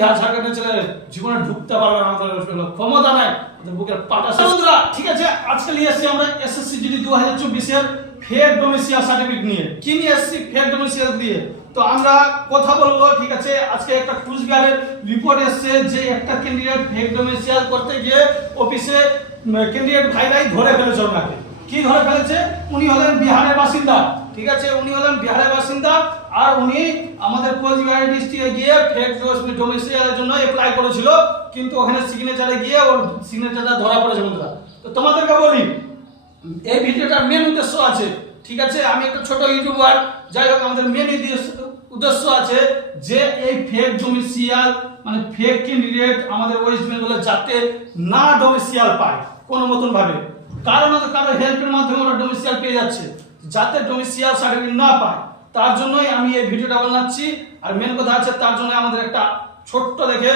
বিহার ঝাড়খণ্ডের ছেলে জীবনে ঢুকতে পারবে না আমাদের ক্ষমতা নাই। ওদের বুকের পাটা বন্ধুরা, ঠিক আছে, আজকে নিয়ে এসেছি আমরা এসএসসি জিডি দু হাজার চব্বিশের ফেক ডোমিসিয়াল সার্টিফিকেট নিয়ে। কি নিয়ে এসেছি? ফেক ডোমিসিয়াল দিয়ে। তো আমরা কথা বলব, ঠিক আছে, আজকে একটা কুচবিহারের রিপোর্ট এসেছে যে একটা ক্যান্ডিডেট ফেক ডোমিসিয়াল করতে গিয়ে অফিসে ক্যান্ডিডেট ভাইরাই ধরে ফেলেছে ওনাকে। কি ধরে ফেলেছে? উনি হলেন বিহারের বাসিন্দা। ঠিক আছে, উনি হলেন বিহারের বাসিন্দা। আর উনি আমাদের কোচবিহার ডিস্ট্রিক্টে গিয়ে ফেক ডোমিসিয়ালের জন্য অ্যাপ্লাই করেছিল, কিন্তু ওখানে সিগনেচারে গিয়ে ওর সিগনেচারটা ধরা পড়েছে বন্ধুরা। তো তোমাদেরকে বলি, এই ভিডিওটার মেন উদ্দেশ্য আছে, ঠিক আছে? আমি একটা ছোট ইউটিউবার, যাই হোক, আমাদের মেন উদ্দেশ্য আছে যে এই ফেক ডোমিসিয়াল মানে ফেক ক্যান্ডিডেট আমাদের ওয়েস্ট বেঙ্গলে যাতে না ডোমিসিয়াল পায়, কোনো মতন ভাবে। কারও না কারও হেল্পের মাধ্যমে ওরা ডোমিসিয়াল পেয়ে যাচ্ছে। যাতে ডোমিসিয়াল সার্টিফিকেট না পায়। তার জন্যই আমি এই ভিডিওটা বানাচ্ছি। আর মেন কথা আছে তার জন্য আমাদের একটা ছোট্ট দেখে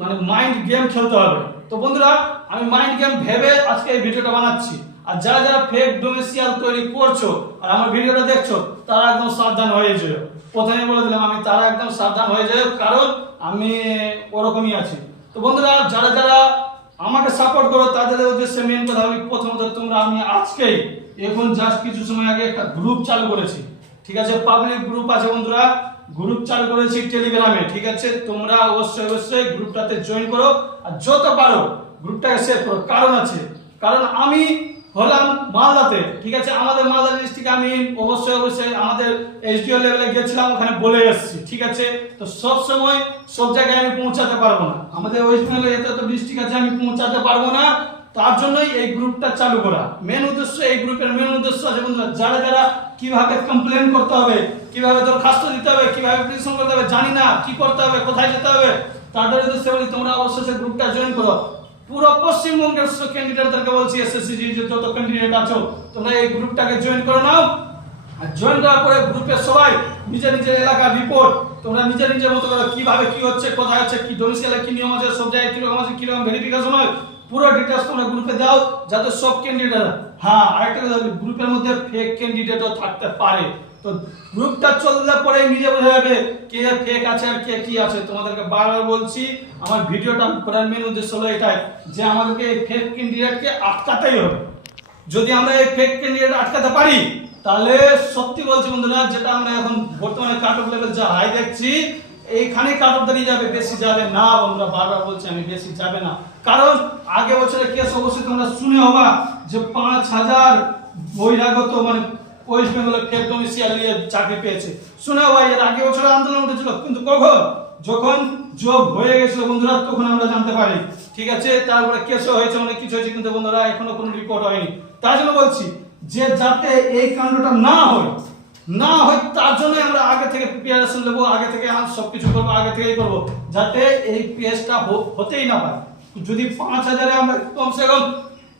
মানে মাইন্ড গেম খেলতে হবে। তো বন্ধুরা, আমি মাইন্ড গেম ভেবে আজকে এই ভিডিওটা বানাচ্ছি। আর যারা যারা ফেক ডোমেসিয়াল তৈরি করছ আর আমার ভিডিওটা দেখছ, তারা একদম সাবধান হয়ে যেও। প্রথমে বলে দিলাম আমি, তারা একদম সাবধান হয়ে যেও, কারণ আমি ওরকমই আছি। তো বন্ধুরা, যারা যারা আমাকে সাপোর্ট করো, তাদের উদ্দেশ্যে মেন কথা বলি প্রথমত তোমরা আমি আজকেই, এখন জাস্ট কিছু সময় আগে একটা গ্রুপ চালু করেছি। ঠিক আছে পাবলিক গ্রুপ আছে বন্ধুরা। গ্রুপ চালু করেছি টেলিগ্রামে ঠিক আছে? তোমরা অবশ্যই অবশ্যই গ্রুপটাতে জয়েন করো। আর যত পারো গ্রুপটাকে শেয়ার করো। কারণ আছে, কারণ আমি হলাম মালদাতে, ঠিক আছে? আমাদের মালদা ডিস্ট্রিক্টে আমি অবশ্যই অবশ্যই আমাদের এসডিও লেভেলে গেছিলাম, ওখানে বলে এসেছি, ঠিক আছে? তো সব সময় সব জায়গায় আমি পৌঁছাতে পারব না। আমাদের ওয়েস্ট বেঙ্গলে এত তো ডিস্ট্রিক্ট আছে, আমি পৌঁছাতে পারব না। তার জন্যই এই গ্রুপটা চালু করা। মেন উদ্দেশ্য এই গ্রুপের মেন উদ্দেশ্য আছে বন্ধুরা, যারা যারা কীভাবে কমপ্লেন করতে হবে, কীভাবে দরখাস্ত দিতে হবে, কীভাবে পিটিশন করতে হবে, জানি না কি করতে হবে, কোথায় যেতে হবে তাদের উদ্দেশ্যে বলি তোমরা অবশ্যই সেই গ্রুপটা জয়েন করো। পুরো পশ্চিমবঙ্গের ক্যান্ডিডেটদেরকে বলছি এসএসসি যে যত ক্যান্ডিডেট আছো, তোমরা এই গ্রুপটাকে জয়েন করে নাও। আর জয়েন করার পরে গ্রুপের সবাই নিজের নিজের এলাকার রিপোর্ট তোমরা নিজের নিজের মতো করে কীভাবে কি হচ্ছে, কোথায় হচ্ছে, কি ডোমিসিয়ালে কি নিয়ম আছে, সব জায়গায় কীরকম আছে, কীরকম ভেরিফিকেশন হয় পুরো ডিটেলস তোমরা গ্রুপে দাও, যাতে সব ক্যান্ডিডেট হ্যাঁ আরেকটা কথা গ্রুপের মধ্যে ফেক ক্যান্ডিডেটও থাকতে পারে। তো গ্রুপটা চললে পরে নিজে বোঝা যাবে কে ফেক আছে আর কে কি আছে। তোমাদেরকে বারবার বলছি, আমার ভিডিওটা করার মেন উদ্দেশ্য হলো এটাই, যে আমাদেরকে এই ফেক ক্যান্ডিডেটকে আটকাতেই হবে। যদি আমরা এই ফেক ক্যান্ডিডেট আটকাতে পারি, তাহলে সত্যি বলছি বন্ধুরা, যেটা আমরা এখন বর্তমানে কাট অফ লেভেল যা হাই দেখছি এইখানে দাঁড়িয়ে যাবে, বেশি যাবে না, বন্ধুরা, বারবার বলছি, আমি বেশি যাবে না। কারণ আগে বছরের কেস অবশ্যই তোমরা শুনে হবা যে পাঁচ হাজার বহিরাগত মানে ওয়েস্ট বেঙ্গলে ফেক ডোমিসিয়াল নিয়ে চাকরি পেয়েছে। শুনে হবা, এর আগে বছরে আন্দোলন উঠেছিল, কিন্তু কখন? যখন যোগ হয়ে গেছিল, বন্ধুরা, তখন আমরা জানতে পারি ঠিক আছে? তারপরে কেসও হয়েছে, অনেক কিছু হয়েছে, কিন্তু বন্ধুরা, এখনও কোনো রিপোর্ট হয়নি। তার জন্য বলছি যে যাতে এই কাণ্ডটা না হয় না হয় তার জন্য আমরা আগে থেকে প্রিপারেশন নেব, আগে থেকে আমরা সবকিছু করব, আগে থেকেই করব, যাতে এই পেজটা হতেই না পারে। যদি পাঁচ হাজারে আমরা কমসে কম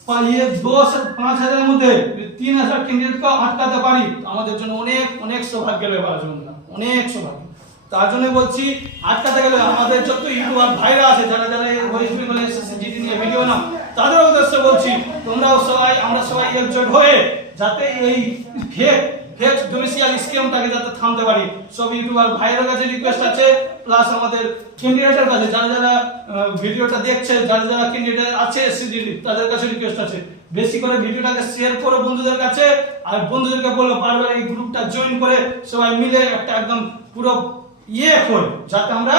পা- ইয়ে দশ, পাঁচ হাজারের মধ্যে তিন হাজার ক্যান্ডিডেটকে আটকাতে পারি আমাদের জন্য অনেক অনেক সৌভাগ্যের ব্যাপার আছে অনেক সৌভাগ্য। তার জন্য বলছি, আটকাতে গেলে আমাদের যত ইউটিউবার ভাইরা আছে, যারা যারা ওয়েস্ট বেঙ্গলে জিডি নিয়ে ভিডিও না তাদের উদ্দেশ্যে বলছি, তোমরাও সবাই, আমরা সবাই একজোট হয়ে যাতে এই ফেক ফেক ডোমিসিয়াল স্কিমটাকে যাতে থামতে পারি। সব ইউটিউবার ভাইয়ের কাছে রিকোয়েস্ট আছে প্লাস আমাদের ক্যান্ডিডেটের কাছে। যারা যারা ভিডিওটা দেখছে, যারা যারা ক্যান্ডিডেট আছে এসসিডি তাদের কাছে রিকোয়েস্ট আছে। বেশি করে ভিডিওটাকে শেয়ার করো বন্ধুদের কাছে, আর বন্ধুদেরকে বলো বারবার এই গ্রুপটা জয়েন করে সবাই মিলে একটা একদম পুরো ইয়ে করি যাতে আমরা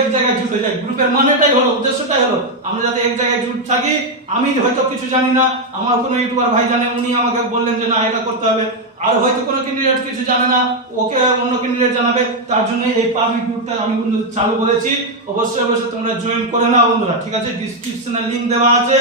এক জায়গায় জুট হয়ে যাই। গ্রুপের মানেটাই হলো, উদ্দেশ্যটাই হলো, আমরা যাতে এক জায়গায় জুট থাকি। আমি হয়তো কিছু জানি না, আমার কোনো ইউটিউবার ভাই জানে, উনি আমাকে বললেন যে না, এটা করতে হবে। আর হয়তো কোনো ক্যান্ডিডেট কিছু জানে না, ওকে অন্য ক্যান্ডিডেট জানাবে, তার জন্য এই পাবলিক গ্রুপটা আমি চালু করেছি। অবশ্যই অবশ্যই তোমরা জয়েন করে নাও বন্ধুরা, ঠিক আছে? ডিসক্রিপশনে লিংক দেওয়া আছে।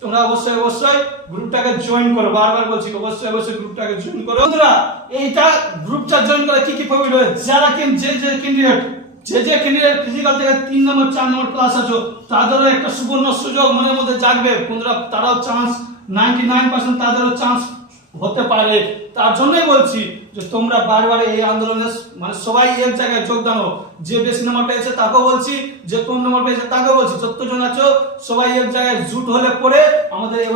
তোমরা অবশ্যই অবশ্যই গ্রুপটাকে জয়েন করো, বারবার বলছি, অবশ্যই অবশ্যই গ্রুপটাকে জয়েন করো। বন্ধুরা, এইটা গ্রুপটা জয়েন করে কি কি প্রফিট হয়? যারা কিন যে যে ক্যান্ডিডেট যে যে ক্যান্ডিডেট ফিজিক্যাল থেকে তিন নম্বর চার নম্বর ক্লাস আছো, তাদেরও একটা সুবর্ণ সুযোগ মনের মধ্যে জাগবে। বন্ধুরা, তারাও চান্স নাইনটি নাইন পার্সেন্ট তাদেরও চান্স হতে পারে। তার জন্যই বলছি যে তোমরা বারবার এই আন্দোলনে মানে সবাই এক জায়গায় যোগদান হোক যে বেশি নম্বর পেয়েছে তাকেও বলছি, যে কম নম্বর পেয়েছে তাকেও বলছি। যতজন আছো, সবাই এক জায়গায় জুট হলে পরে আমাদের এই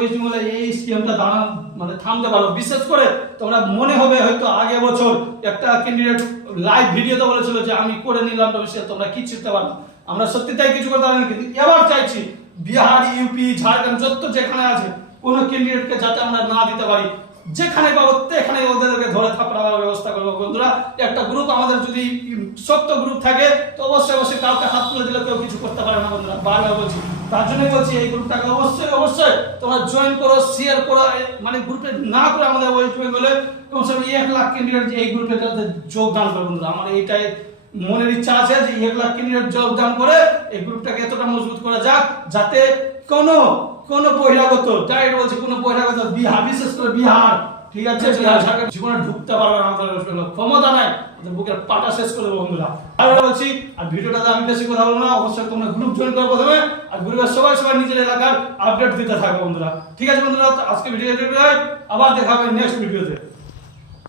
এই স্কিমটা দাঁড়া মানে থামতে পারো। বিশেষ করে তোমরা মনে হবে হয়তো আগে বছর একটা ক্যান্ডিডেট লাইভ ভিডিওতে বলেছিল যে আমি করে নিলাম সে তোমরা কি চিনতে পারো আমরা সত্যি তাই কিছু করতে পারিনি কিন্তু এবার চাইছি বিহার, ইউপি, ঝাড়খণ্ড, যত যেখানে আছে, কোন ক্যান্ডিডেটকে যাতে আমরা না দিতে পারি। যেখানে পাবো সেখানে ওদেরকে ধরে থাপড়াবার ব্যবস্থা করব। বন্ধুরা, একটা গ্রুপ আমাদের যদি শক্ত গ্রুপ থাকে, তো অবশ্যই অবশ্যই কাউকে হাত তুলে দিলে কেউ কিছু করতে পারে না বন্ধুরা। বারবার বলছি। তার জন্যই বলছি, এই গ্রুপটাকে অবশ্যই অবশ্যই তোমরা জয়েন করো শেয়ার করো মানে গ্রুপে না করে আমাদের ওয়েস্ট বেঙ্গলে কমসে কম এক লাখ ক্যান্ডিডেট এই গ্রুপে যোগদান করে বন্ধুরা। আমার এইটাই মনের ইচ্ছা আছে যে এক লাখ ক্যান্ডিডেট যোগদান করে এই গ্রুপটাকে এতটা মজবুত করা যাক যাতে কোনো কোন বহিরাগত ডাইরেক্ট বলছে কোন বহিরাগত বিহার বিশেষ করে বিহার ঠিক আছে? জীবনে ঢুকতে পারবে না আমাদের ক্ষমতা নাই। বুকের পাটা শেষ করে দেবো বন্ধুরা। আর বলছি আর ভিডিওটাতে আমি বেশি কথা বলব না অবশ্যই তোমরা গ্রুপ জয়েন করো প্রথমে আর গ্রুপের সবাই সবাই নিজের এলাকার আপডেট দিতে থাকো বন্ধুরা। ঠিক আছে বন্ধুরা আজকে ভিডিও আবার দেখা হবে নেক্সট ভিডিওতে